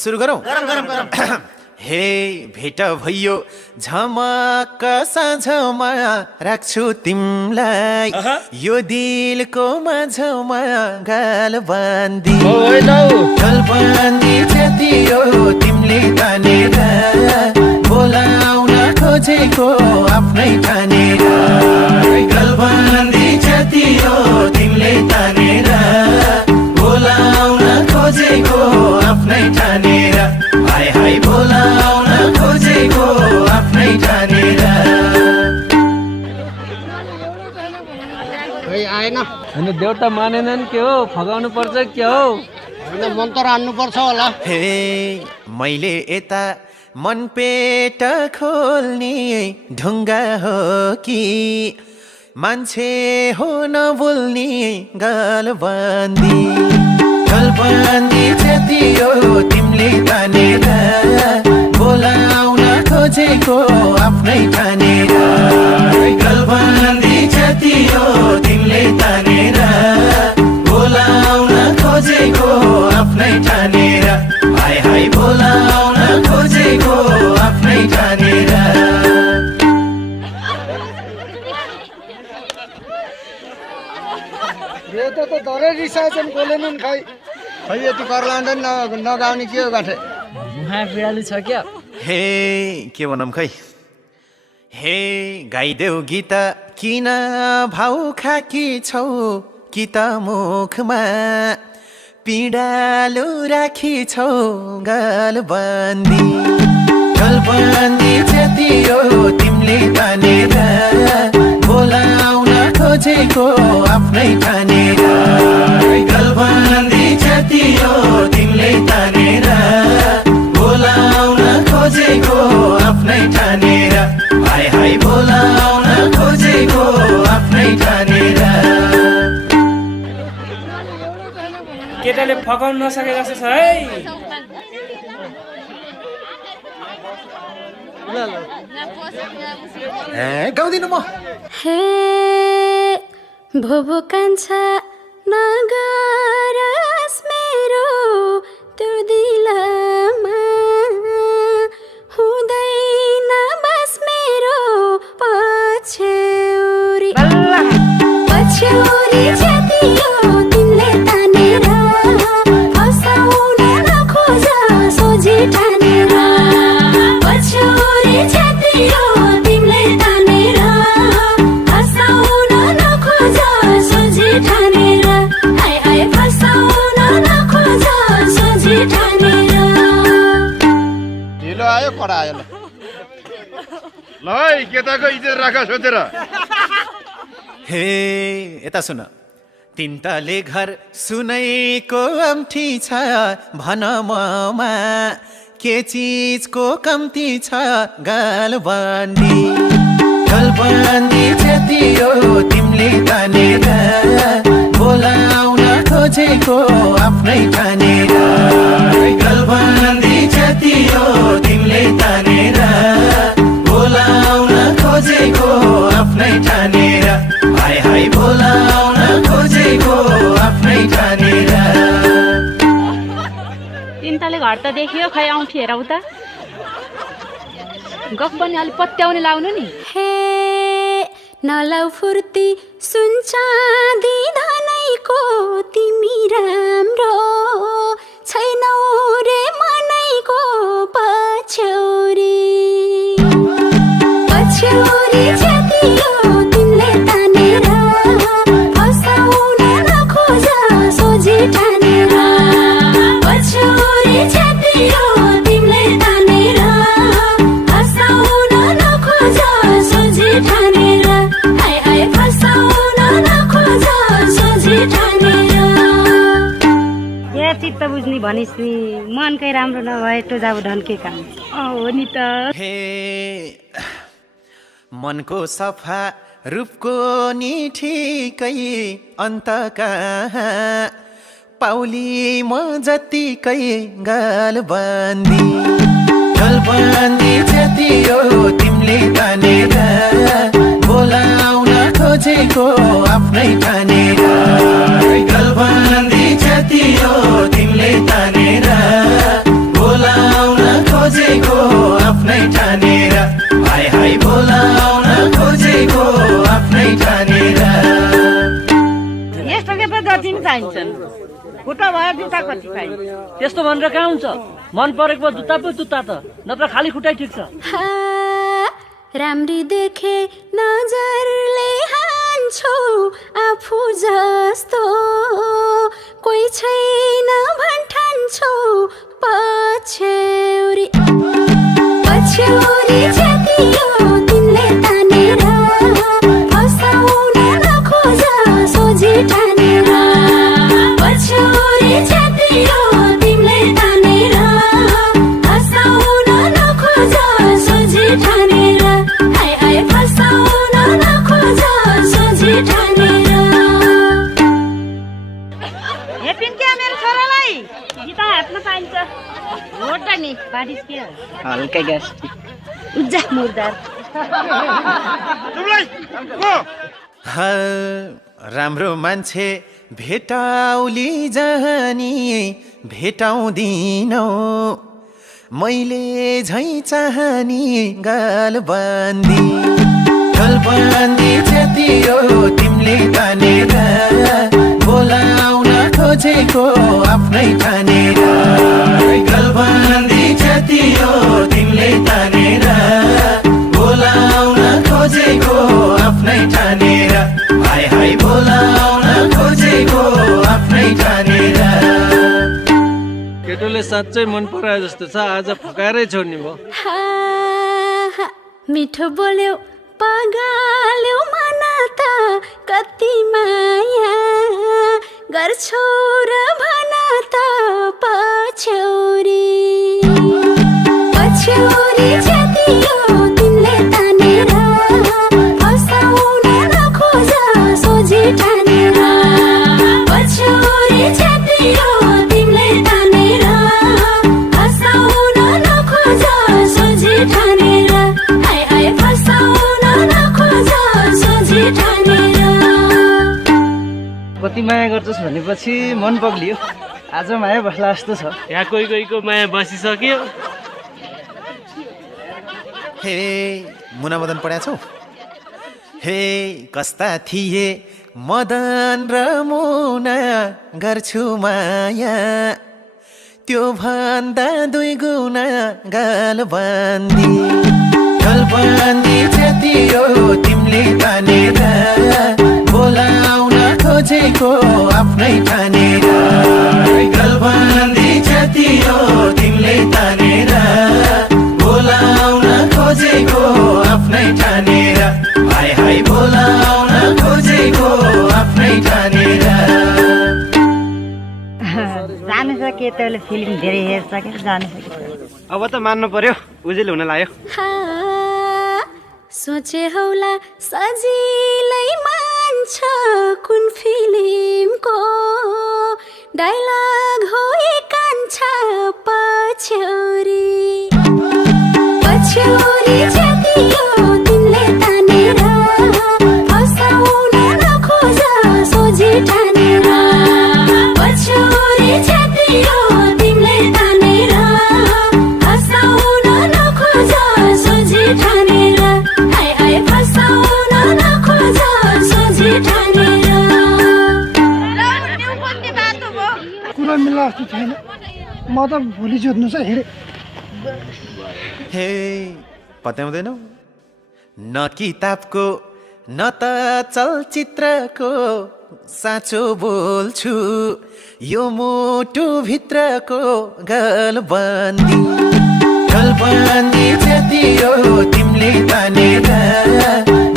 सुरु गरौँ हे भेट भइयो झमक्क साँझमा राख्छु तिमलाई यो दिलको माझमा गाल बाँधी गाल बाँधी जतियो तिमीले तानेर बोलाउन खोजेको आफ्नै ठानेर गाल बाँधी जतियो तिमीले तानेर बोलाउन खोजेको आफ्नै ठानेर हाय हाय बोलाउन खोजेको आफ्नै ठानेर आएन अनि देउता मानेनन् के हो फगाउनु पर्छ के हो मन्त्र हान्नु पर्छ होला हे मैले यता मन पेट खोल्ने ढुङ्गा हो कि मान्छे हो नबोल्ने गाल बाँधी जतियो तिमीले तानेर बोलाउन खोजेको आफ्नै ठानेर गलबान्दी जतियो तिमीले तानेर बोलाउन खोजेको आफ्नै ठानेर हाय हाय बोलाउन खोजेको आफ्नै ठानेर त धरै रिसाएछन् बोलेनन् खै यति कर लाँदैन नगाउने के हो गाठे बिराली छ क्या हे के भनौँ खै हे गाइदेऊ गीत किन भाउ खाकी छौ कि त मुखमा पिडालु राखी छौ गाल बाँधी जतियो तिमीले तानेर बोलाउन खोजेको आफ्नै ठानेर गलबान्दी जतियो तिमीले तानेर बोलाउन खोजेको आफ्नै ठानेर हाय हाय बोलाउन खोजेको आफ्नै ठानेर केटाले फगाउन नसके जस्तो छ है गाउँदिनु म हे भोभो कान्छा नगरस मेरो त्यो दिलमा हुँदैन बस मेरो पछ्यौरी जतियो तिमीले तानेर फसाउन नखोज सोझी ठानेर पछ्यौरी जतियो तिमीले तानेर फसाउन नखोज सोझी ठानेर हाय हाय फसाउन नखोज सोझी ठानेर ढिलो आयो कडा आयो ल है केटाको इज्जत राख सोचेर हे यता सुन तिनताले घर सुनैको अम्ठी छ भन ममा के चिजको कम्ती छ गाल बाँधी जतियो तिमीले तानेर बोलाउन खोजेको आफ्नै ठानेर गलबान्दी जतियो तिमीले तानेर बोलाउन खोजेको आफ्नै ठानेर हाय हाय बोलाउन खोजेको आफ्नै ठानेर तिनताले घर त देखियो खै औँठी हेरौ त गफ पनि अलि पत्याउने लाउनु नि हे नलाउ फुर्ती सुनचाँदी धनैको तिमी राम्रो छैनौ रे मनैको पछ्यौरी जतियो तिमीले तानेर फसाउन नखोज सोझी ठानेर पछ्यौरी जतियो तिमीले तानेर फसाउन नखोज सोझी ठानेर हाय हाय फसाउन नखोज सोझी ठानेर ए चित्त बुझ्ने भनिस् नि मनकै राम्रो नभए टोजाब ढन्के काम हो नि त हे मनको सफा रूपको नि ठिकै अन्त कहाँ पाउली म जतिकै गाल बाँधी जतियो तिमीले तानेर बोलाउन खोजेको आफ्नै ठानेर गलबान्दी जतियो तिमीले तानेर चाहिन्छन् खुट्टा भयो जुत्ता कति चाहिन्छ त्यस्तो भनेर कहाँ हुन्छ मन परेको जुत्ता पो जुत्ता त नत्र खाली खुट्टै ठिक छ राम्री देखे नजरले हान्छौ आफू जस्तो कोही छैन भन्ठान्छौ पछ्यौरी पछ्यौरी जातियो तिमीले तानेर फसाउन नखोज सोझी ठानेर पछ्यौरी जातियो तिमीले तानेर फसाउन नखोज सोझी ठानेर आइ आइ फसाउन नखोज सोझी ठानेर हे पिन्क्या मेरो छोरालाई गीता हातमा पाइन्छ हो त नि पाडिस के हल्का ग्यास उज्जा मुर्दार राम्रो मान्छे भेटाउली जहानी भेटाउँदिनौ मैले झै चाहनी गालबन्दी छेतियो तिमीले तानेर बोलाउन खोजेको आफ्नै ठानेर गलबन्दी छेतियो तिमीले तानेर बोलाउन खोजेको आफ्नै ठानेर हाय हाय बोलाउन खोजेको आफ्नै ठानेर केटोले साँच्चै मन परायो जस्तो छ आज फकाएरै छोड्ने भयो मिठो बोल्यो पगाल्यो मन त कति माया गर्छौ र भन त पछ्यौरी पछ्यौरी जातियो तिमीले तानेर फसाउन नखोज सोझी ठानेर पछ्यौरी जातियो तिमीले तानेर फसाउन नखोज सोझी ठानेर आइ आइ फसाउन नखोज सोझी ठानेर कति माया गर्छस् भनेपछि मन पग्लियो आज माया बस्ला जस्तो छ यहाँ कोही कोहीको माया बसिसक्यो हे मुना मदन पढाएको छौ हे कस्ता थिए मदन र मुना गर्छु माया त्यो भन्दा 2 गुना गालबन्दी छेतियो तिमीले तानेर बोलाउन खोजेको आफ्नै ठानेर गलबन्दी छेतियो तिमीले तानेर बोलाउन खोजेको आफ्नै ठानेर हाय हाय बोलाउन खोजेको आफ्नै ठानेर जानु छ के तैँले फिल्म धेरै हेर्छ कि जानु छ कि अब त मान्नु पर्यो उजेल हुन लाग्यो सोचे हौला सजिलै मान्छ कुन फिल्मको डायलग हो कान्छा पछ्यौरी पछ्यौरी जातियो तिमीले तानेर फसाउन नखोज सोझी ठानेर पछ्यौरी जातियो तिमीले तानेर फसाउन नखोज सोझी ठानेर आइ आइ फसाउन नखोज सोझी ठानेर कुरा मिल्ला जस्तो छैन म त भोलि जोत्नु छ हिँडे हे पत्याउँदैनौ न किताबको न त चलचित्रको साँचो बोल्छु यो मुटु भित्रको गलबन्दी छेतियो तिमीले तानेर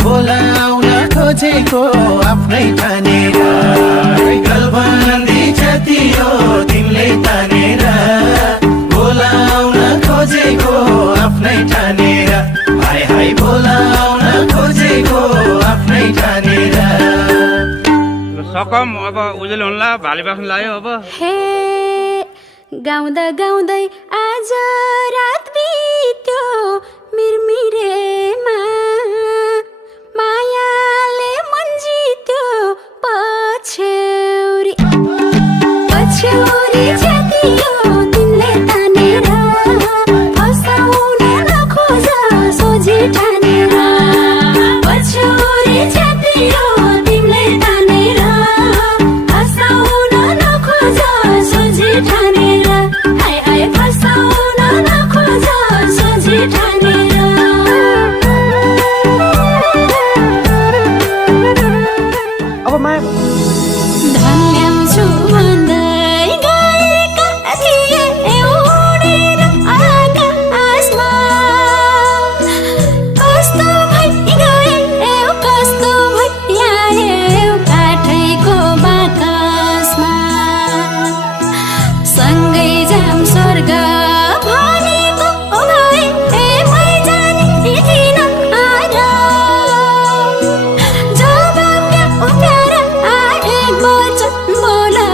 बोलाउन खोजेको आफ्नै ठानेर गलबन्दी छेतियो तिमीले तानेर बोलाउन खोजेको आफ्नै ठानेर हाय हाय बोलाउन खोजेको आफ्नै ठानेर सकम अब उजेल हुन्ला भाले बाख्नु लाग्यो अब हे गाउँदा गाउँदै आज रात बित्यो मिरमिरेमा मायाले मन जित्यो पछ्यौरी पछ्यौरी जातियो तिमीले तानेर फसाउन नखोज सोझी ठानेर पछ्यौरी जातियो तिमीले तानेर फसाउन अब माया धन्यम छु भन्दै गएका थिए उडेर आकाशमा कस्तो भइगए कस्तो भइआए काठैको बाकसमा सँगै जाम स्वर्ग भनेको भए मै जाने थिइन आज जब क्या प्यारा एक वचन बोला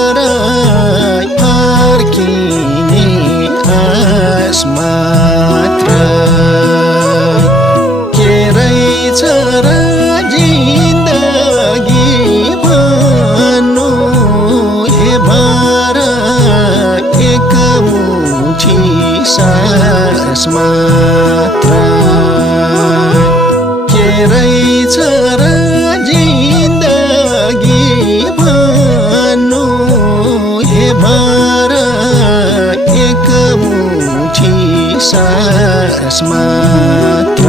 भर फर्किने आस मात्र के रहेछ र जिन्दगी भन्नु हे भर एक मुठी सास मात्र के रहेछ र जिन्दगी भन्नु हे भर एक मुठी सास मात्र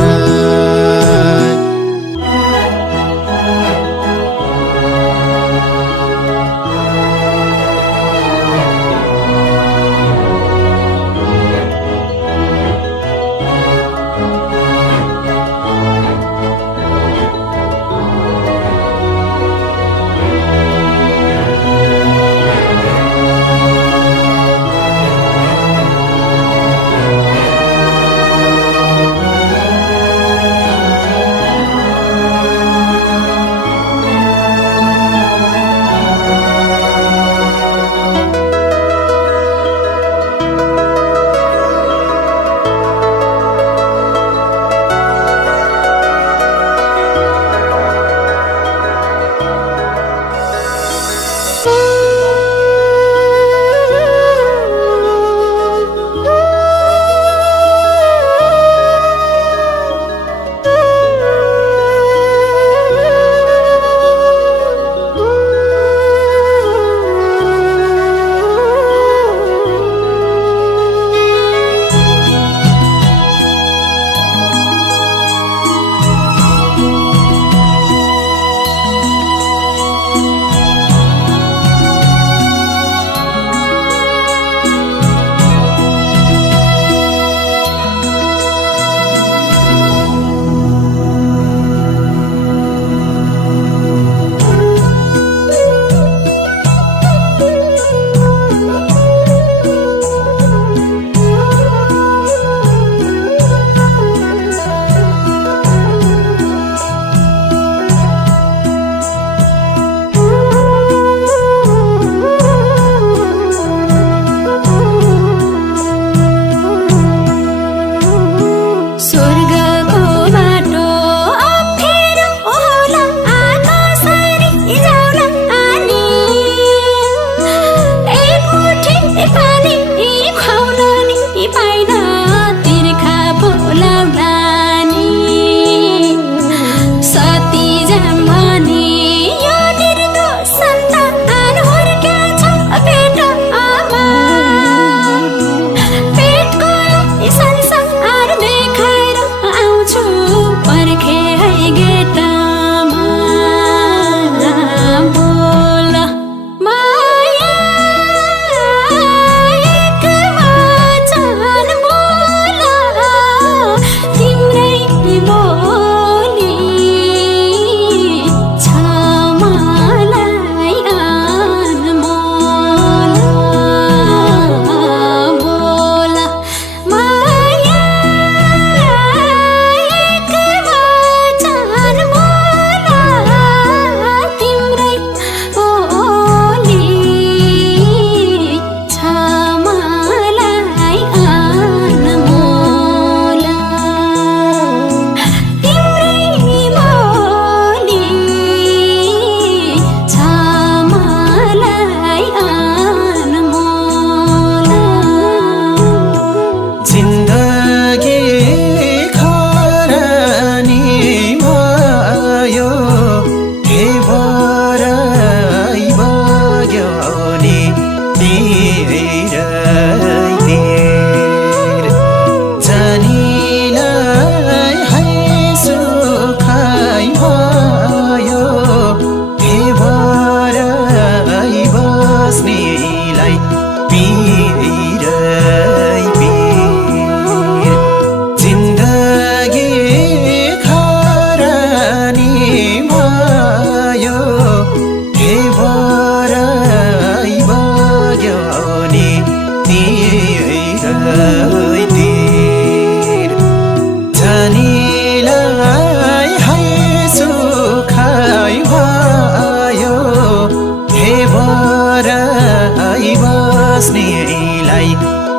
बस्नेलाई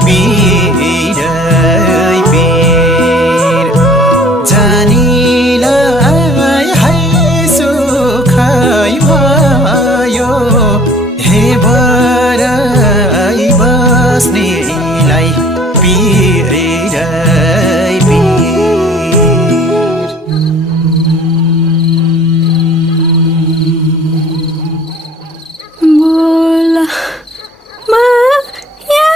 पिरै पिर जानीलाई है सुखै भयो हे बराई बस्नेलाई पिरै पिर बोला माया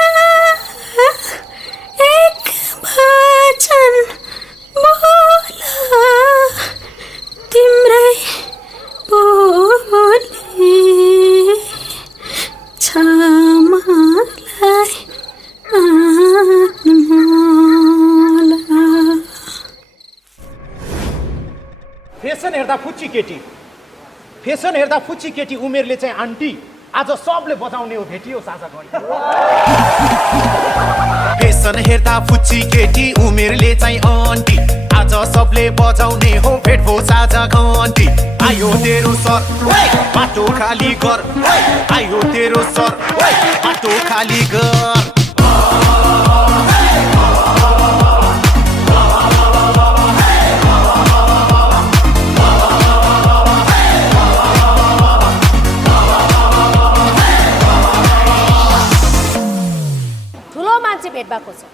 एक वचन बोला तिम्रै बोली छ मलाई अनमोला। फेसन हेर्दा फुच्ची केटी, फेसन हेर्दा फुच्ची केटी, उमेरले चाहिँ आन्टी, आज सबले बजाउने हो भेटियो साझा घडी। फेसन हेर्दा फुच्ची केटी उमेरले चाहिँ आन्टी, आज सबले बजाउने हो भेट भो साझा घन्टी। आयो तेरो सर बाटो खाली गर, आयो तेरो सर बाटो खाली गर। भेट भएको छ,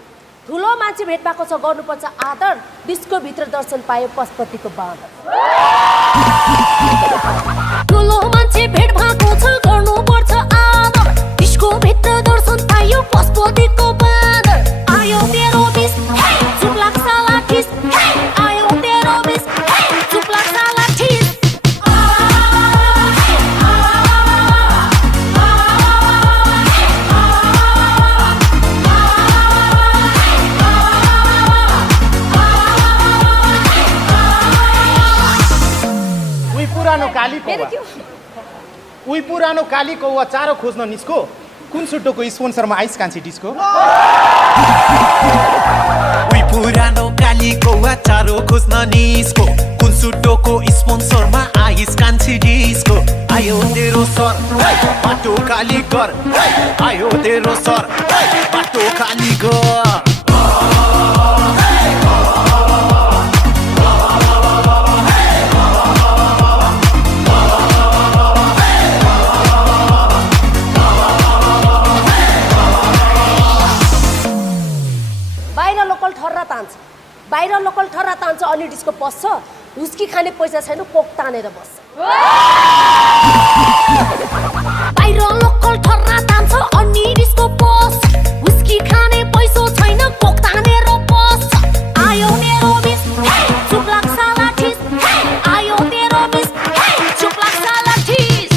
ठुलो मान्छे भेट भएको छ, गर्नुपर्छ आदर। डिस्को भित्र दर्शन पायो पशुपतिको बाँदर। ठुलो मान्छे भेट भएको छ, गर्नुपर्छ आदर। डिस्को भित्र दर्शन पायो पशुपतिको बाँदर। आयो तेरो बिस चुप लाग्छ लाठिस, आयो तेरो बिस चुप लाग्छ लाठिस। उही पुरानो काली कौवा चारो खोज्न निस्को, कुन सुटोको स्पोन्सरमा आइस कान्छी डिस्को। उही पुरानो काली कौवा चारो खोज्न निस्को, कुन सुटोको स्पोन्सरमा आइस कान्छी डिस्को। आयो तेरो सर बाटो खाली गर, आयो तेरो सर बाटो खाली गर। बाहिर लोकल ठर्रा तान्छ अनि डिस्को पस्छ। हुस्की खाने पैसा छैन, कोक तानेर बस्छ। बाहिर लोकल ठर्रा तान्छ अनि डिस्को पस्छ। हुस्की खाने पैसा छैन, कोक तानेर बस्छ। आयो मेरो बिस चुप लाग्छ लाठिस, आयो तेरो बिस चुप लाग्छ लाठिस।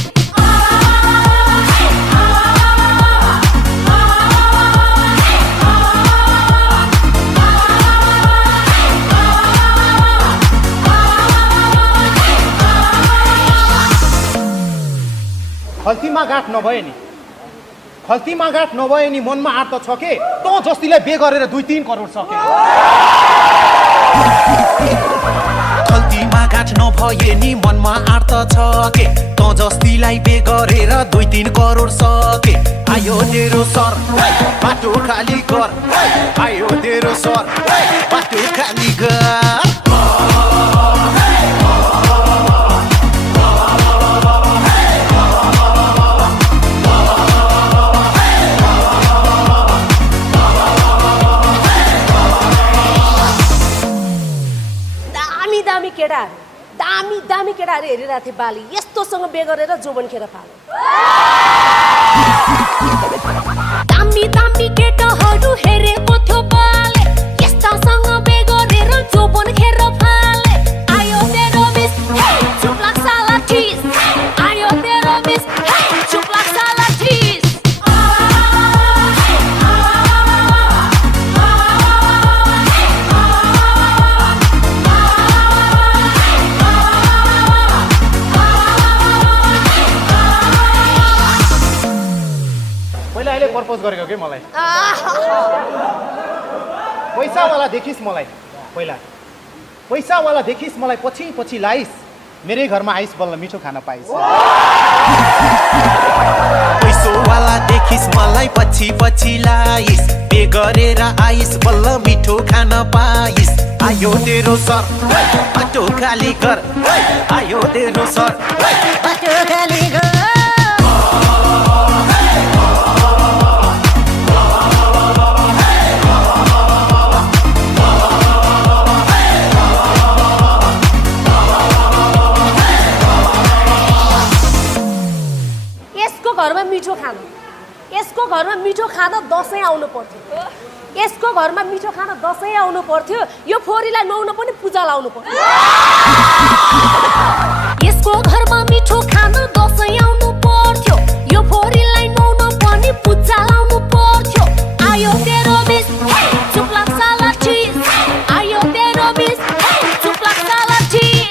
खल्तीमा गाँठ नभए नि, खल्तीमा गाँठ नभए नि मनमा आँट त छ के, तँ जस्तीलाई बे गरेर 2-3 करोड सके। खल्तीमा गाँठ नभए नि मनमा आँट त छ के, तँ जस्तीलाई बे गरेर 2-3 करोड सके। आयो तेरो सर बाटो खाली गर, आयो तेरो सर बाटो खाली गर। दामी केटाहरू हेरिरहेको थिए बाली, यस्तोसँग बे गरेर जोबन खेर फाले। दामी केटाहरू हेरेको थियो बाले, यस्तासँग बे गरेर जोबन खेर फाले। आयो तेरो बिस चुप लाग्छ लाठिस, आयो तेरो बिस चुप लाग्छ लाठिस। प्रपोज गरेको के मलाई, पैसावाला देखिस् मलाई पहिला, पैसावाला देखिस् मलाई पछि पछि लाइस, मेरै घरमा आइस बल्ल मिठो खाना पाइस। पैसोवाला देखिस् तेरो सर बाटो खाली कर आयो तेरो सर बाटो खाली कर घरमा मिठो खाना यसको घरमा मिठो खाना दसैँ आउनु पर्थ्यो यसको घरमा मिठो खाना दसैँ आउनु पर्थ्यो यो फोरीलाई नुहाउन पनि पूजा लाउनु पर्थ्यो यसको घरमा मिठो खाना दसैँ आउनु पर्थ्यो यो फोरीलाई नुहाउन पनि पूजा लाउनु पर्थ्यो आयो तेरो बिस चुक्लाक साला चीज आयो तेरो बिस चुक्लाक साला चीज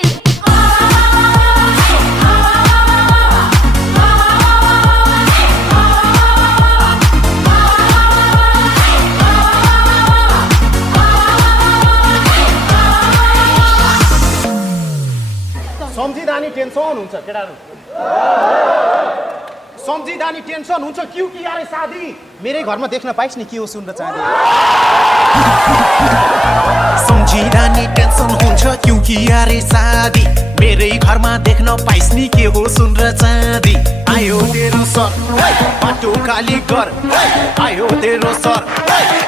सम्झिदानी टेन्सन हुन्छ केटाहरू सम्झिदानी टेन्सन हुन्छ क्यों कि यार शादी मेरै घरमा देख्न पाइस् नि के हो सुन र चाँदी सम्झिदानी टेन्सन हुन्छ क्यों कि यार शादी मेरै घरमा देख्न पाइस् नि के हो सुन र चाँदी आयो तेरो सर बाटो खाली कर आयो तेरो सर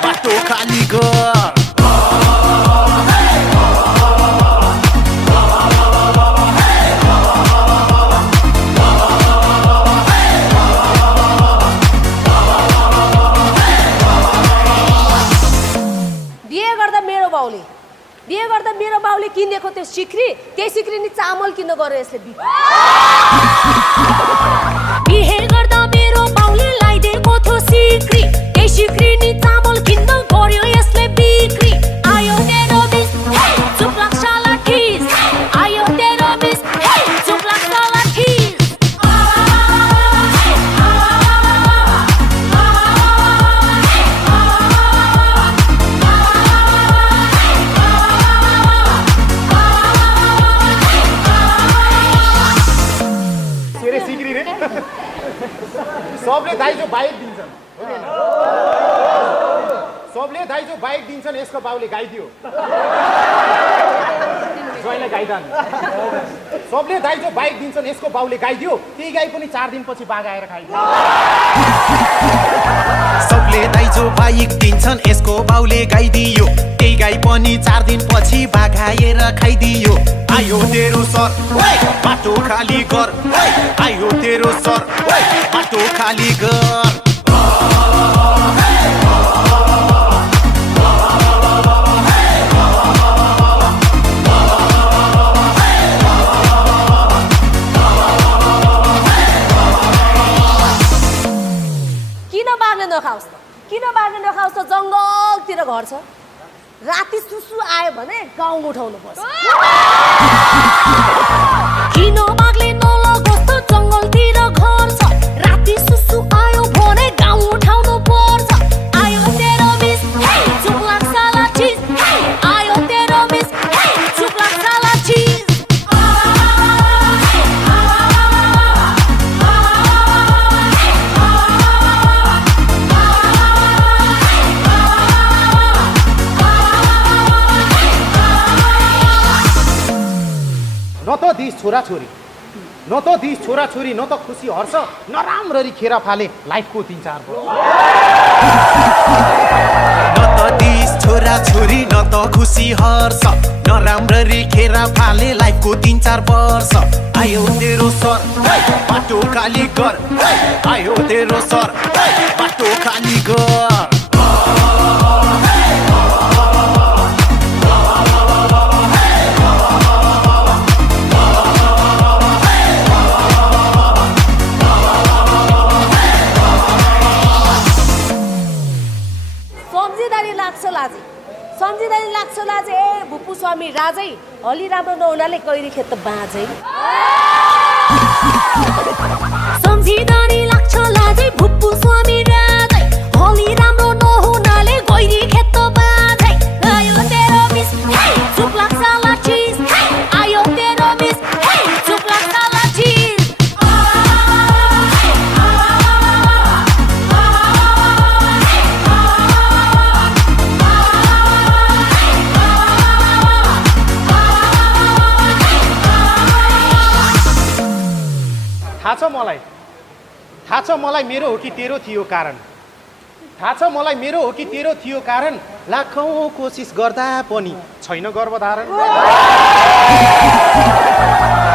बाटो खाली कर बिहे गर्दा मेरो बाउले किनेको त्यो सिक्री त्यही सिक्री नि चामल किन्न गरे यसले बिहे गर्दा मेरो बाउले लाइदिएको थियो सिक्री त्यही सिक्री नि चामल किन्न गर्यो यसले बिक्री आयो तेरो बिस चुक्लाक साला ठिस आयो तेरो बिस चुक्लाक साला ठिस सबले दाइजो बाइक दिन्छन् सबले दाइजो बाइक दिन्छन् यसको बाउले गाइदियो जहिले गाइदान सबले दाइजो बाइक दिन्छन् यसको बाउले गाइदियो त्यही गाई पनि 4 दिनपछि बाघ आएर खाइदियो सबले दाइजो बाइक दिन्छन् यसको बाउले गाइदियो त्यही गाई पनि 4 दिनपछि बाघ आएर खाइदियो आयो तेरो सर बाटो खाली कर आयो तेरो सर बाटो खाली कर किन बार्न नखाओस् त जङ्गलतिर घर छ राति सुसु आयो भने गाउँ उठाउनु पर्छ किन बाघले नलगोस् त जङ्गलतिर घर छ राति सुसु आयो भने गाउँ उठाउनु पर्छ आयो तेरो बिस चुक्लाक साला चीज आयो तेरो बिस चुक्लाक साला चीज न त दिस छोराछोरी न त दिस छोराछोरी न त खुसी हर्ष नराम्ररी खेर फाले लाइफको 3-4 वर्ष न त दिस छोराछोरी न त खुसी हर्ष नराम्ररी खेर फाले लाइफको 3-4 वर्ष आयो तेरो सर बाटो खाली कर आयो तेरो सर बाटो खाली कर सम्झिँदाखेरि लाग्छ लाजे ए भुपू स्वामी राजै हली राम्रो नहुनाले गैरी खेत बाँझै सम्झिँदाखेरि लाग्छ लाजे भुपू स्वामी राजै हली राम्रो नहुनाले गैरी खेत बाँझै आयो तेरो बिस चुक्लाक साला चीज आयो तेरो बिस चुक्लाक साला चीज छ मलाई मेरो हो कि तेरो थियो कारण थाहा छ मलाई मेरो हो कि तेरो थियो कारण लाखौं कोसिस गर्दा पनि छैन गर्भधारण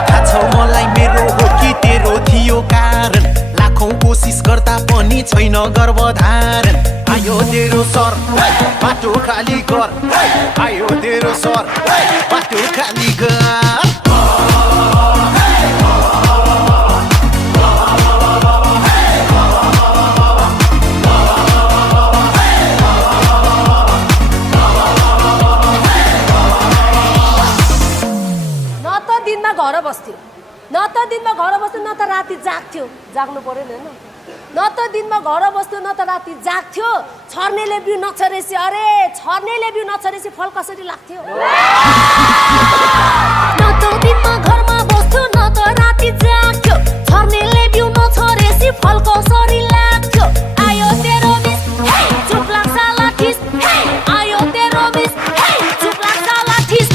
थाहा छ मलाई मेरो हो कि तेरो थियो कारण लाखौं कोसिस गर्दा पनि छैन गर्भधारण आयो तेरो सर बाटो खाली गर आयो तेरो सर बाटो खाली गर घर बस्थ्यो न त दिनमा घर बस्थ्यो न त राति जाग्थ्यो जाग्नु पर्यो नि हैन न त दिनमा घर बस्थ्यो न त राति जाग्थ्यो छर्नेले बिउ नछरेसी अरे छर्नेले बिउ नछरेसी फल कसरी लाग्थ्यो न त दिनमा घरमा बस्थ्यो न त राति जाग्थ्यो छर्नेले बिउ नछरेसी फल कसरी लाग्थ्यो आयो तेरो बिस चुप लाग्छ लाठिस आयो तेरो बिस चुप लाग्छ लाठिस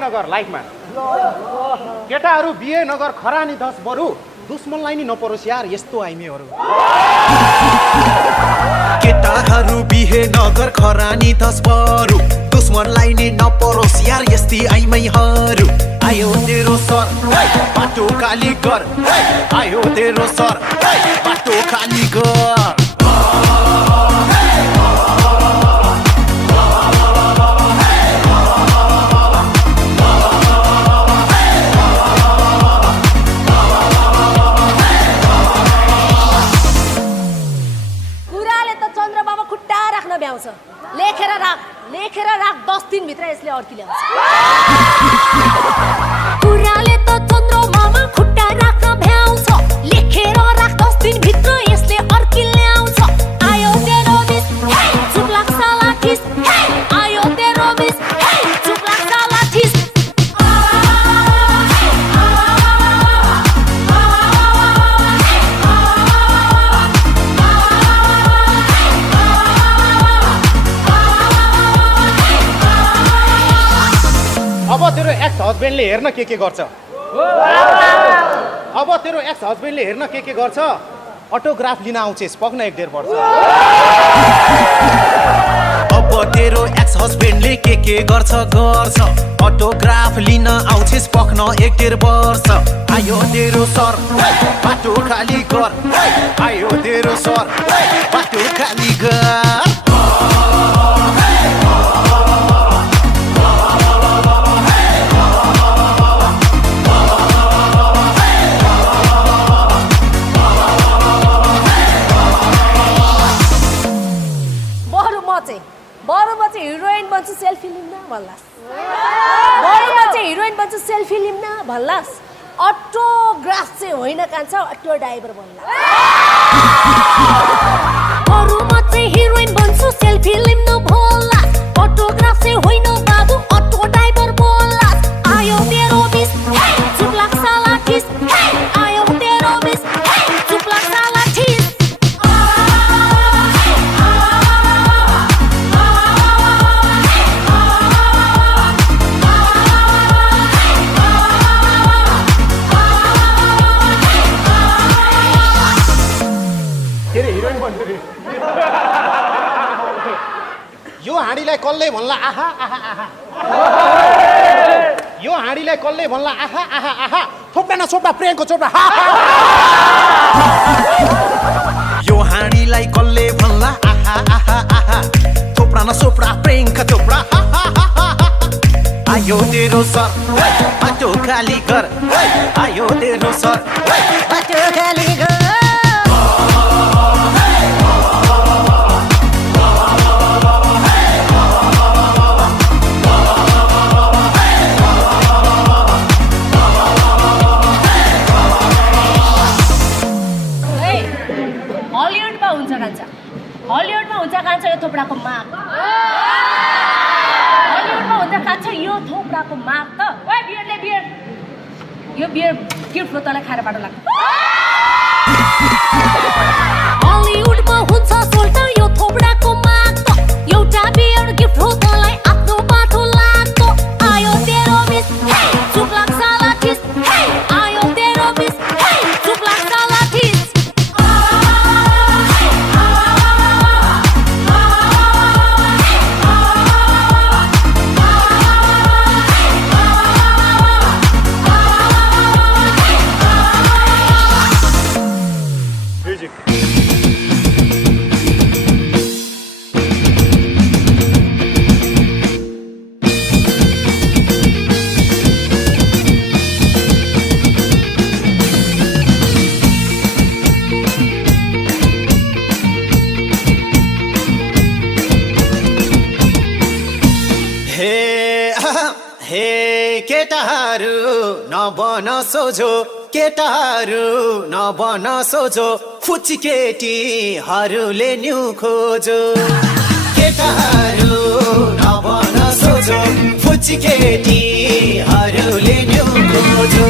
नगर लाइफमा केटाहरू बिहे नगर खरानी 10 बरु दुश्मनलाई नि नपरोस् यार यस्तो आइमेहरू केटाहरू बिहे नगर खरानी 10 बरु दुश्मनलाई नि नपरोस् यार यस्ती आइमेहरू आयो तेरो सर बाटो खाली गर आयो तेरो सर बाटो खाली गर लेखेर राख 10 दिन भित्र यसले अर्की ल्याउँछ कुराले त चन्द्रमामा खुट्टा राख्न भ्याउँछ लेखेर राख 10 दिन भित्र यसले अर्की ल्याउँछ आयो तेरो बिस चुप लाग्छ लाठिस आयो तेरो बिस चुप लाग्छ लाठिस अब तेरो एक्स हस्बेन्डले हेर्न के गर्छ अब तेरो एक्स हस्बेन्डले हेर्न के गर्छ अटोग्राफ लिन आउँछेस पक्न 1.5 वर्ष अब तेरो एक्स हस्बेन्डले के गर्छ अटोग्राफ लिन आउँछेस पक्न 1.5 वर्ष आयो तेरो सर बाटो खाली गर आयो तेरो सर बाटो खाली गर बरु म चाहिँ हिरोइन बन्छु सेल्फी लिन्न भन्लास् बरु म चाहिँ हिरोइन बन्छु सेल्फी लिन्न भन्लास् अटोग्राफ चाहिँ होइन कान्छ अटो ड्राइभर भन्लास् बरु म चाहिँ हिरोइन बन्छु सेल्फी लिन्न भन्लास् अटोग्राफ चाहिँ होइन बाबु अटो ड्राइभर बोल्लास् आयो तेरो बिस चुप लाग्छ लाठिस आयो तेरो बिस चुप लाग्छ लाठिस यो हाँडीलाई कसले भन्ला आहा आहा आहा यो हाँडीलाई कसले भन्ला आहा आहा आहा थोप्रा न सोप्रा प्रेमको चोप्रा यो हाँडीलाई कसले भन्ला आहा आहा आहा थोप्रा न सोप्रा प्रेमका चोप्रा आयो तेरो सर बाटो खाली गर आयो तेरो सर बाटो खाली गर हलिउडमा हुन्छ कान्छ यो थोप्राको माग हलिउडमा हुन्छ कान्छ यो थोप्राको माग त ओए बियरले बियर यो बियर गिफ्ट हो तँलाई खाएर बाटो लाग्छ हलिउडमा हुन्छ सोल्ट यो थोपडाको माग त एउटा बियर गिफ्ट हो तँलाई आफ्नो बाटो लाग्छ आयो तेरो मिस चुप लाग्छ लाठिस आयो तेरो मिस चुप लाग्छ लाठिस केटाहरू नबन सोझो केटाहरू नबन सोझो फुच्ची केटीहरूले न्यु खोजो केटाहरू नबन सोझो फुच्ची केटीहरूले न्यु खोजो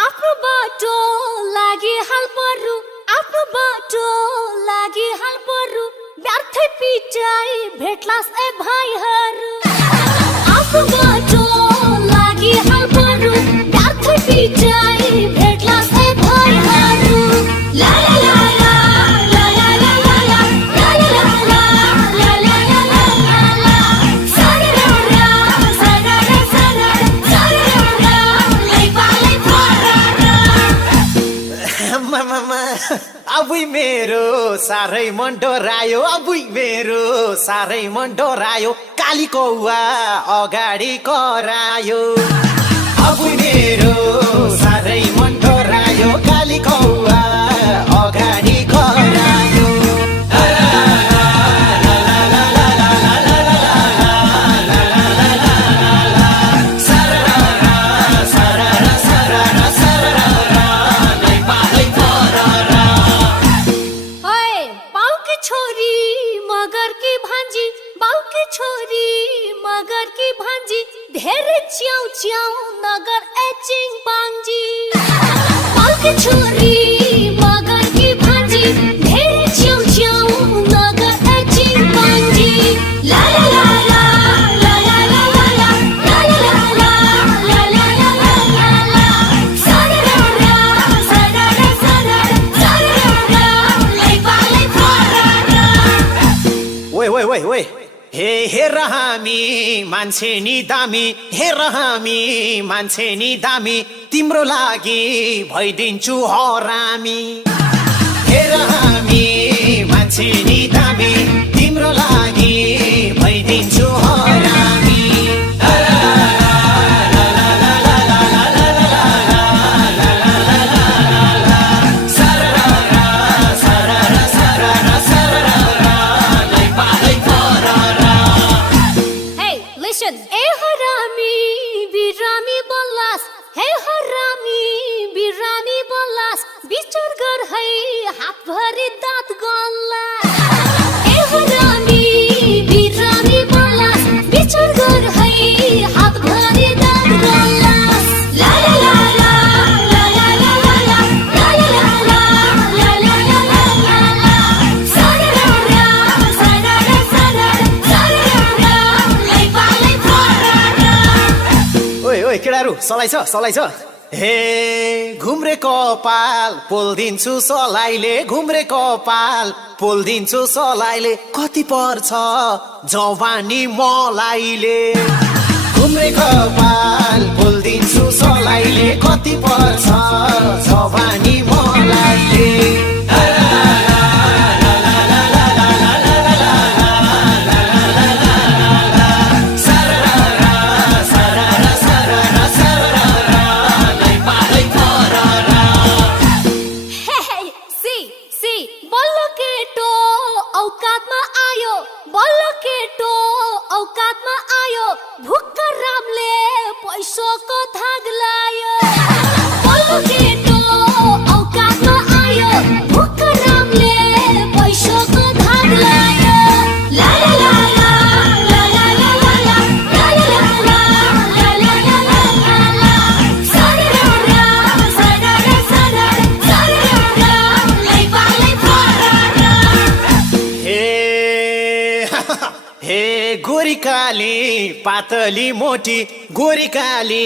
आफ्नो बाटो लागि हाल पर्नु आफ्नो बाटो लागि हाल पर्नु व्यर्थै पिटाइ भेट्लास ए भाइहरू आफ्नो बाटो लागि हाल पर्नु व्यर्थै पिटाइ भेट्लास ए भाइहरू ला ला ला ला ला ला ला ला ला ला ला ला ला ला ला ला ला सारा सारा सारा सारा लै पालै अबुई मेरो साह्रै मन डरायो अबुई मेरो साह्रै मन डरायो काली कौवा अगाडि करायो अबुई मेरो साह्रै मन डरायो काली कौवा अगाडि करायो धेरै च्याउ च्याउ नगर एचिङ पाङ्जी पालके छोरी मगर की भान्जी धेरै च्याउ च्याउ नगर एचिङ पाङ्जी ला ला ला ला ला ला ला ला ला ला ला ला ला ला ला ला ला ला सारा सारा सारा सारा लै पालै फरा ओए ओए ओए ओए हेर हामी मान्छे नि दामी हेर हामी मान्छे नि दामी तिम्रो लागि भइदिन्छु हरामी हेर हामी मान्छे नि दामी तिम्रो लागि भइदिन्छु हरामी ए हरामी बिरामी बल्लास हे हरामी बिरामी बल्लास बिचुर गर है हात भरि दाँत गल्ला ए हरामी बिरामी बल्लास बिचुर गर है हात भरि दाँत गल्ला ला ला ला ला ला ला ला ला ला ला ला ला ला ला ला ला सारा सारा सारा सारा लै पालै ओए ओए केटाहरू सलाई छ हे घुम्रे कपाल पोल्दिन्छु सलाइले घुम्रे कपाल पोल्दिन्छु सलाइले कति पर्छ जवानी मलाइले घुम्रे कपाल पोल्दिन्छु सलाइले कति पर्छ जवानी मलाइले औकातमा आयो भुक्क रामले पैसोको धाग लायो गोरी काली पातली मोटी गोरी काली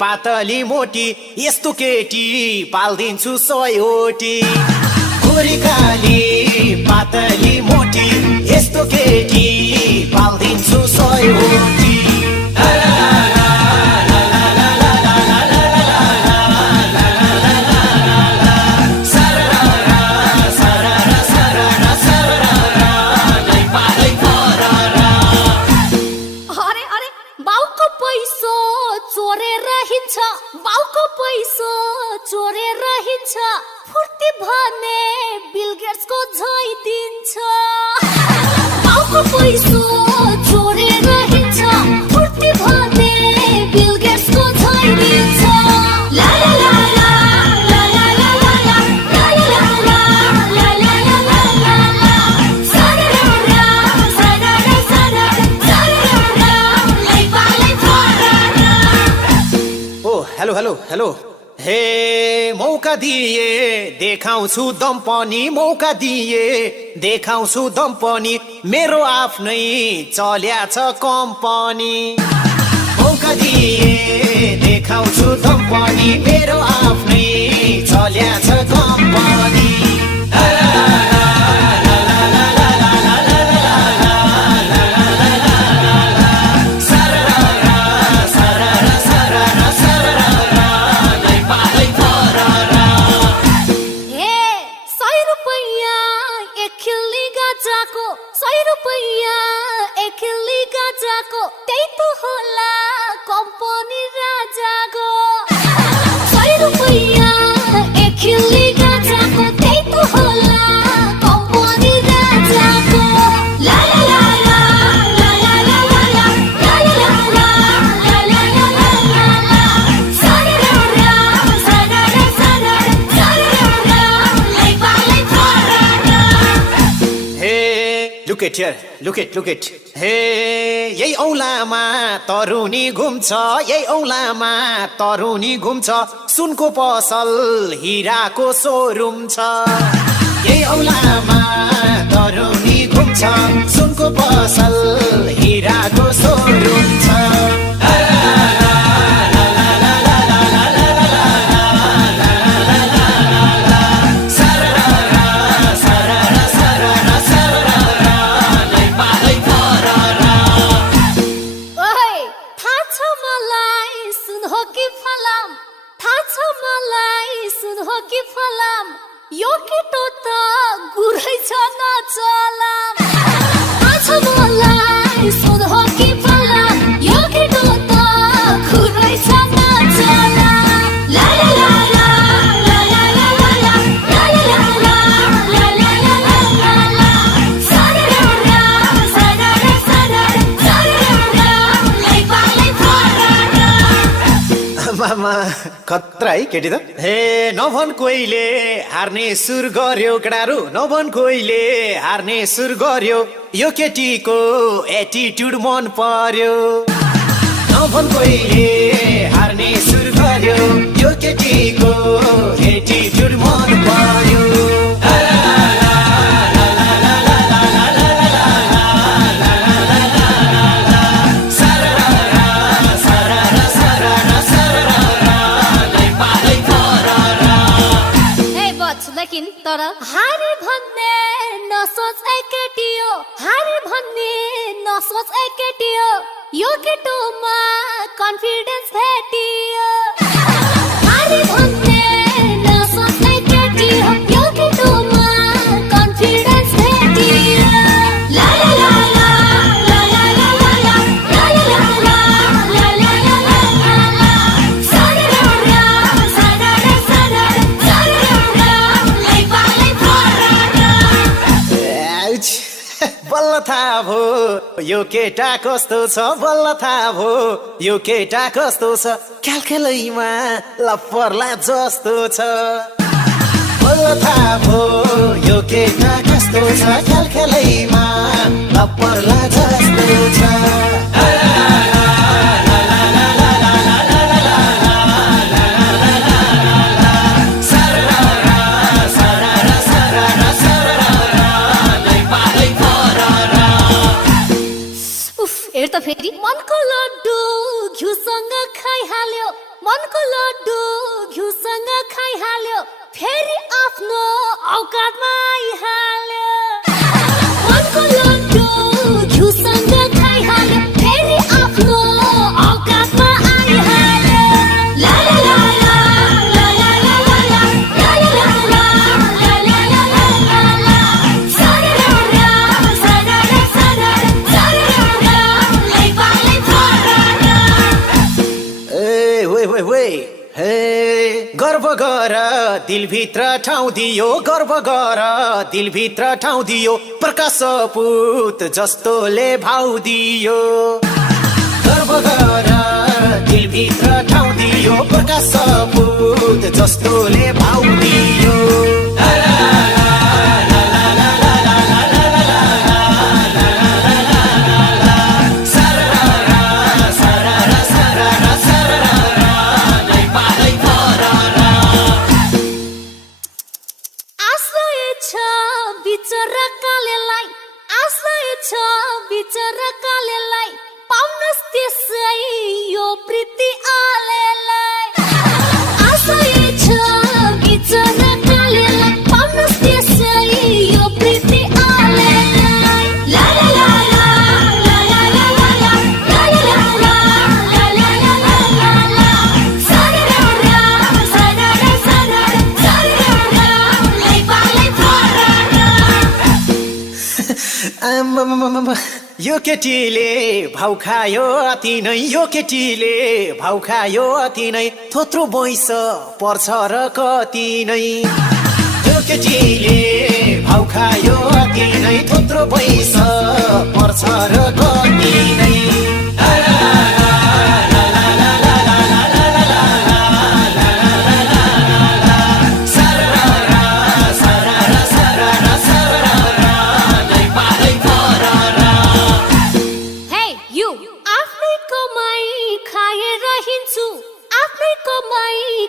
पातली मोटी यस्तो केटी पाल्दिन्छु सयवटी गोरी काली पातली मोटी यस्तो केटी पाल्दिन्छु सयवटी बाउको पैसो चोरेर हिँड्छ फुर्ती भने बिल गेट्सको झै दिन्छ बाउको पैसो चोरेर हिँड्छ फुर्ती भने बिल गेट्सको झै दिन्छ ला ला ला ला ला ला ला ला ला ला ला ला ला ला ला ला ला सारा सारा सारा सारा लै पालै फरा ओ हेलो हेलो हेलो हे मौका दिए देखाउँछु दम पनि मौका दिए देखाउँछु दम पनि मेरो आफ्नै चल्या छ कम्पनी मौका दिए देखाउँछु दम पनि मेरो आफ्नै चल्या छ कम्पनी त्यही त होला कम्पनी राजाको 100 रुपैयाँ एक खिल्ली गाजाको त्यही त होला कम्पनी राजाको ला ला ला ला ला ला ला ला ला ला ला ला ला ला ला ला सारा सारा सारा सारा लै पालै फरा हे look at here look at हे यही औलामा तरुनी घुम्छ यही औलामा तरुनी घुम्छ सुनको पसल हिराको सोरुम छ यही औलामा तरुनी घुम्छ सुनको पसल हिराको सोरुम छ कि फलाम यो केटो त गुरै छ नचलाम आछ मलाई सुन हो कि फलाम यो केटो त गुरै छ नचलाम ला ला ला ला ला ला ला ला ला ला ला ला ला ला ला ला सारा सारा सारा सारा लै पालै फरा मामा खतरा है केटी त हे नभन कोइले हार्ने सुर गर्यो केटारु नभन कोइले हार्ने सुर गर्यो यो केटीको एटिट्युड मन पर्यो नभन कोइले हार्ने सुर गर्यो यो केटीको एटिट्युड मन पर्यो तर हारे भन्ने नसोच एकेटियो हारे भन्ने नसोच एकेटियो यो केटोमा कन्फिडेन्स भेटियो हारे भन्ने नसोच एकेटियो यो केटोमा कन्फिडेन्स भेटियो ला ला ला ला ला ला ला ला ला ला ला ला ला ला ला ला सारा सारा सारा सारा बल्ल थाहा भो यो केटा कस्तो छ बल्ल थाहा भो यो केटा कस्तो छ ख्यालखेलैमा लपर्ला जस्तो छ बल्ल थाहा भो यो केटा कस्तो छ ख्यालखेलैमा लपर्ला जस्तो छ गर दिलभित्र ठाउँ दियो गर्व गर दिलभित्र ठाउँ दियो प्रकाश पुत जस्तोले भाउ दियो गर्व गर दिलभित्र ठाउँ दियो प्रकाश पुत जस्तोले भाउ दियो बिचरा कालेलाई पाउनस् त्यसै यो प्रीति आलेलाई आशै छ बिचरा कालेलाई पाउनस् त्यसै यो प्रीति आलेलाई ला ला ला ला ला ला ला ला ला ला ला ला ला ला सारा सारा सारा सारा लै पालै फरा यो केटीले भाउ खायो अति नै यो केटीले भाउ खायो अति नै थोत्रो बैस पर्छ र कति नै यो केटीले भाउ खायो अति नै थोत्रो बैस पर्छ र कति नै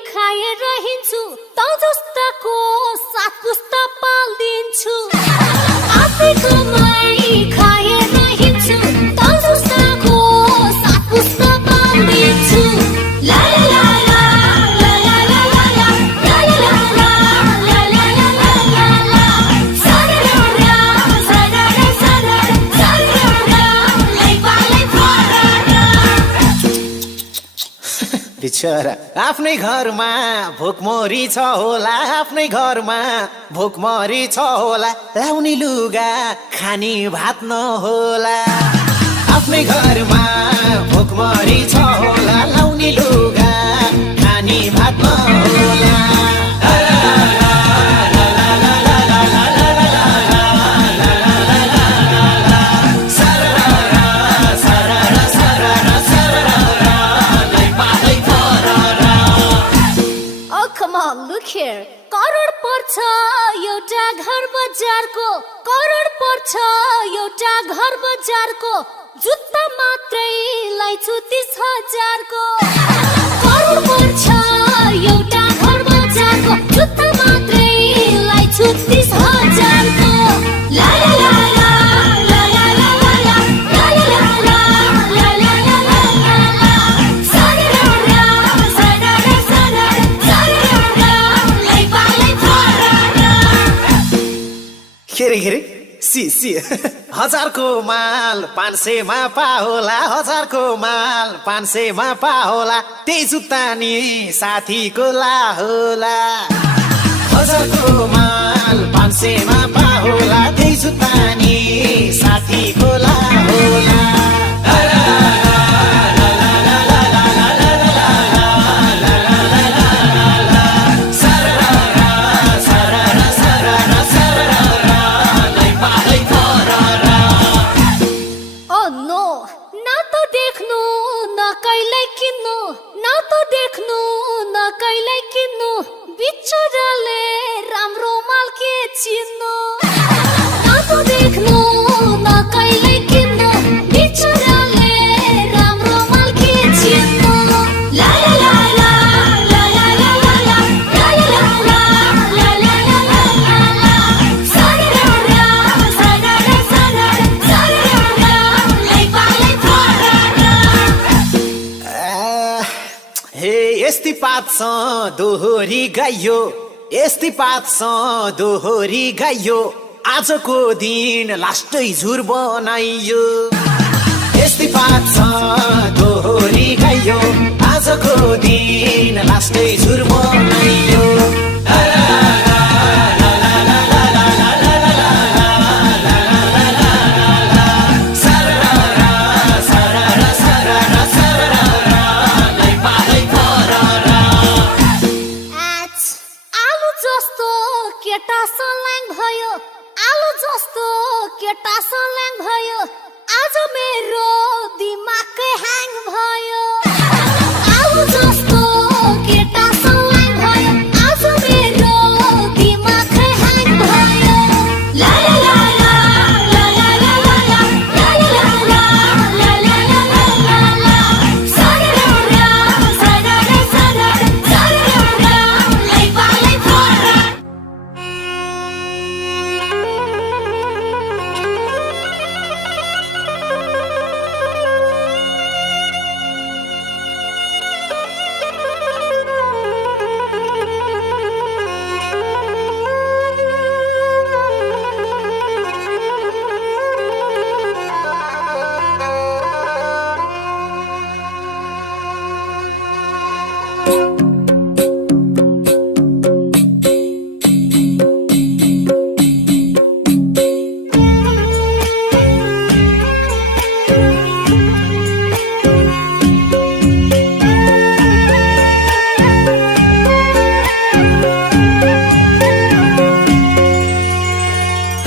खाएर हिँड्छु तँ जस्ताको सात पुस्ता पाल्दिन्छु आफै कमाई खाएर हिँड्छु तँ जस्ताको सात पुस्ता पाल्दिन्छु ला ला ला ला ला ला ला ला ला ला ला ला ला ला ला ला ला सारा सारा सारा सारा लै पालै फरा बिचरा आफ्नै घरमा भोकमरी छ होला आफ्नै घरमा भोकमरी छ होला लाउने लुगा खाने भात नहोला आफ्नै घरमा भोकमरी छ होला लाउने लुगा खाने भात नहोला करोड पर्छ एउटा घर बजारको करोड पर्छ एउटा घर बजारको जुत्ता मात्रै लाइछु 30,000 को करोड पर्छ एउटा घर बजारको जुत्ता मात्रै लाइछु 30,000 को ला ला ला ला ला ला ला ला ला ला ला ला ला ला ला ला ला सारा सारा सारा सारा लै पालै फरा खेरे सी 1000 को माल 500 मा पाहोला 1000 को माल 500 मा पाहोला त्यही जुत्ता नि साथीको ला होला 1000 को माल 500 मा पाहोला त्यही जुत्ता नि साथीको ला होला कहिल्यै किन्नु बिचराले राम्रो माल के चिन्नु न त देख्नु न कहिल्यै किन्नु बिचराले राम्रो माल के चिन्नु ला ला ला ला ला ला ला ला ला ला ला ला ला ला ला ला ला सारा सारा सारा सारा लै पालै फरा हे यस्ती पात्छ दोहोरी गाइयो यस्ती पात्छ दोहोरी गाइयो आजको दिन लास्टै झुर बनाइयो यस्ती पात्छ दोहोरी गाइयो आजको दिन लास्टै झुर बनाइयो केटा सल्याङ भयो आज मेरो दिमागै ह्याङ भयो आउ जस्तो केटा सल्याङ भयो आज मेरो दिमागै ह्याङ भयो ला ला ला ला ला ला ला ला ला ला ला ला ला ला ला ला सारा रा सारा रा सारा सारा रा लै पालै फोरा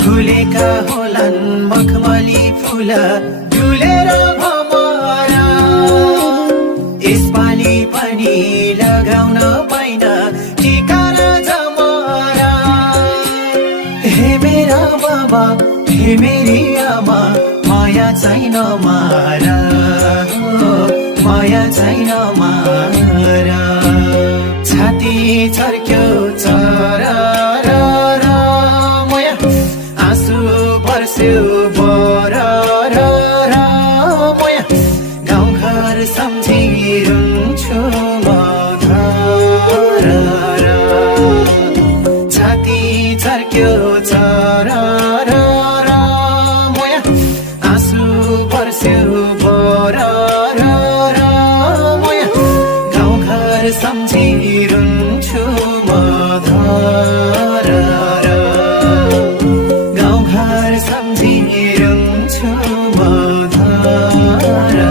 फुलेका होलान् मखमली फुल डुलेर भमरा यसपालि पनि लगाउन पाइन टीका र जमरा हे मेरा बाबा हे मेरी आमा माया छैन मारा माया छैन मारा छाती छर्क्यो चरा बरा मोया गाउँघर सम्झिरहन्छु म धरा छाती छर्क्यो चरा मोया आँसु पर्स्यो बरा मोया गाउँघर सम्झिरहन्छु म धरा सम्झिरहन्छु म धरा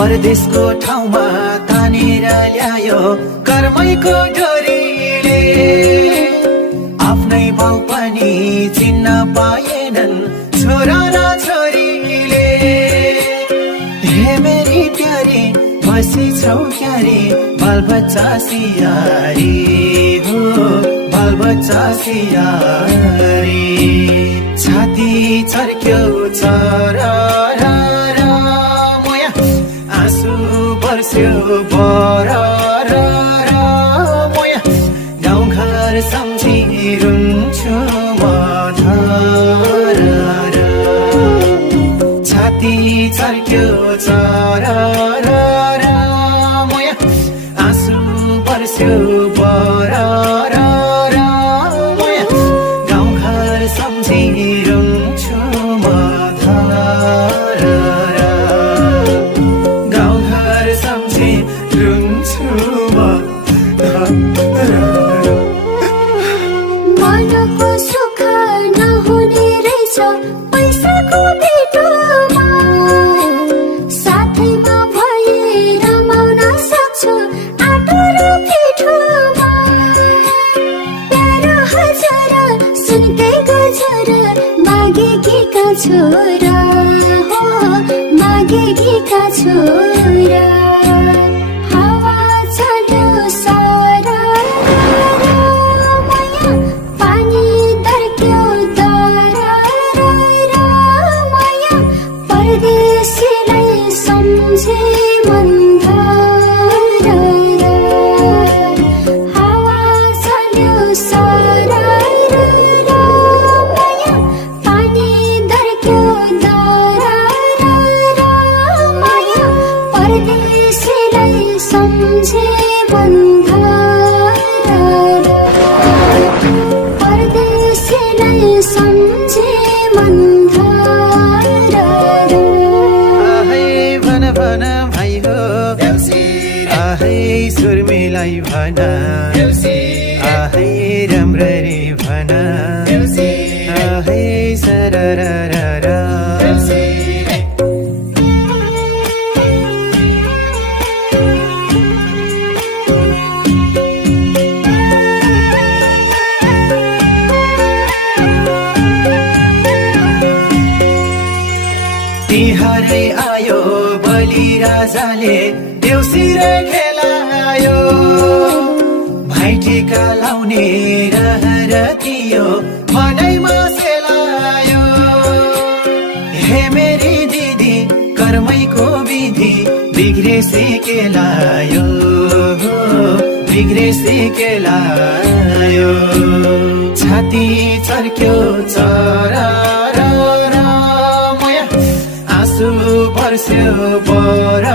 परदेशको ठाउँमा तानेर ल्यायो कर्मैको डोरीले आफ्नै बाउ पनि चिन्न पाएनन् छोरा र छोरीले हे मेरी प्यारी बसी छौ क्यारे बालबच्चा सियारी हो बालबच्चा सियारी छाती छर्क्यो चरा बरा मोया गाउँघर सम्झिरहन्छु म धरा छाती छर्क्यो चरा मोया आँसु पर्स्यो बरा मोया गाउँघर सम्झिरहन्छु म धरा मनको सुख नहुने रहेछ पैसाको भेटोमा साथैमा भए रमाउन सक्छु आटो र पिठोमा प्यारो हजार सुनकै गजर मागेकीका छोरा हो मागेकीका छोरा हावा चल्यो सारा माया पानी दर्क्यो दरा माया परदेशीलाई सम्झे मन धरा हावा चल्यो सारा माया पानी दर्क्यो दरा माया परदेशीलाई सम्झे बन्धा सुर्मेलाई भन आहै राम्ररी भन आहै सररररर तिहारै आयो बलि राजाले देउसिरे खेलायो भाइटिका लाउने रहर थियो मनैमा सेलायो हे मेरी दिदी कर्मैको विधि बिग्रेसी केलायो बिग्रेसी केलायो छाती चर्क्यो चरा आँसु पर्स्यो पर